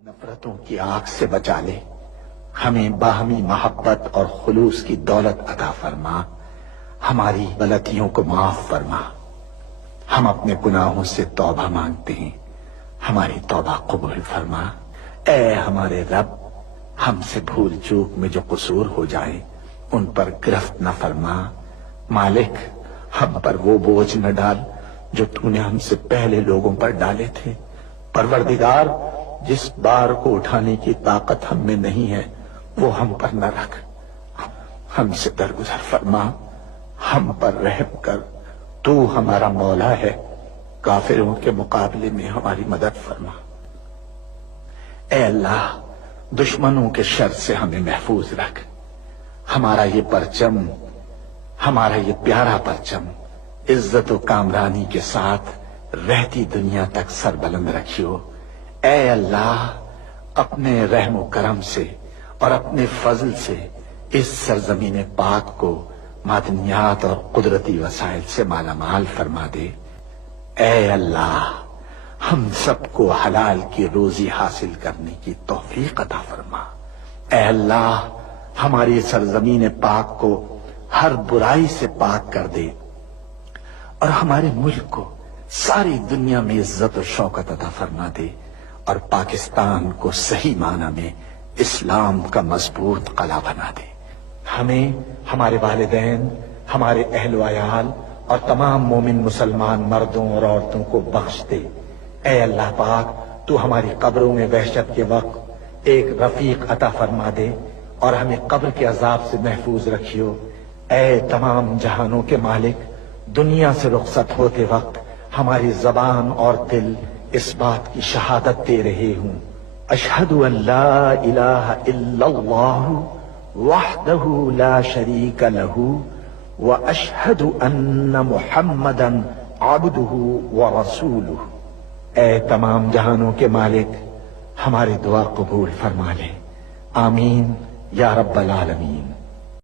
नफरतों की आग से बचा ले, हमें बाहमी मोहब्बत और खुलूस की दौलत अता फरमा, हमारी गलतियों को माफ फरमा। हम अपने गुनाहों से तौबा मांगते हैं, हमारी तौबा कबूल फरमा। ऐ हमारे रब, हमसे भूल चूक में जो कसूर हो जाए उन पर गिरफ्त न फरमा। मालिक, हम पर वो बोझ न डाल जो तूने हमसे पहले लोगों पर डाले थे। परवरदिगार, जिस बार को उठाने की ताकत हम में नहीं है वो हम पर न रख, हमसे दरगुजर फरमा, हम पर रहम कर। तू हमारा मौला है, काफिरों के मुकाबले में हमारी मदद फरमा। ऐ अल्लाह, दुश्मनों के शर से हमें महफूज रख। हमारा ये परचम, हमारा ये प्यारा परचम इज्जत व कामरानी के साथ रहती दुनिया तक सरबलंद रखियो। ऐ अल्लाह, अपने रहमो करम से और अपने फजल से इस सरजमीन पाक को मादनियात और कुदरती वसाइल से मालामाल फरमा दे। ऐ अल्लाह, हम सबको हलाल की रोजी हासिल करने की तौफीक अता फरमा। ऐ अल्लाह, हमारी सरजमीन पाक को हर बुराई से पाक कर दे और हमारे मुल्क को सारी दुनिया में इज्जत और शौकत अता फरमा दे और पाकिस्तान को सही माना में इस्लाम का मजबूत कला बना दे। हमें, हमारे वालिदैन, हमारे अहल अयाल और तमाम मोमिन मुसलमान मर्दों और औरतों को बख्श दे। ऐ अल्लाह पाक, तू हमारी कब्रों में वहशत के वक्त एक रफीक अता फरमा दे और हमें कब्र के अजाब से महफूज रखियो। ऐ तमाम जहानों के मालिक, दुनिया से रुखसत होते वक्त हमारी जबान और दिल इस बात की शहादत दे रहे हूं, अशहदु अन ला इलाहा इल्लल्लाहु वहदहु ला शरीका लहू व अशहदु अन्न मुहम्मदन अब्दुहु व रसूलुहु। ऐ तमाम जहानों के मालिक, हमारी दुआ कबूल फरमा ले। आमीन या रब्बल आलमीन।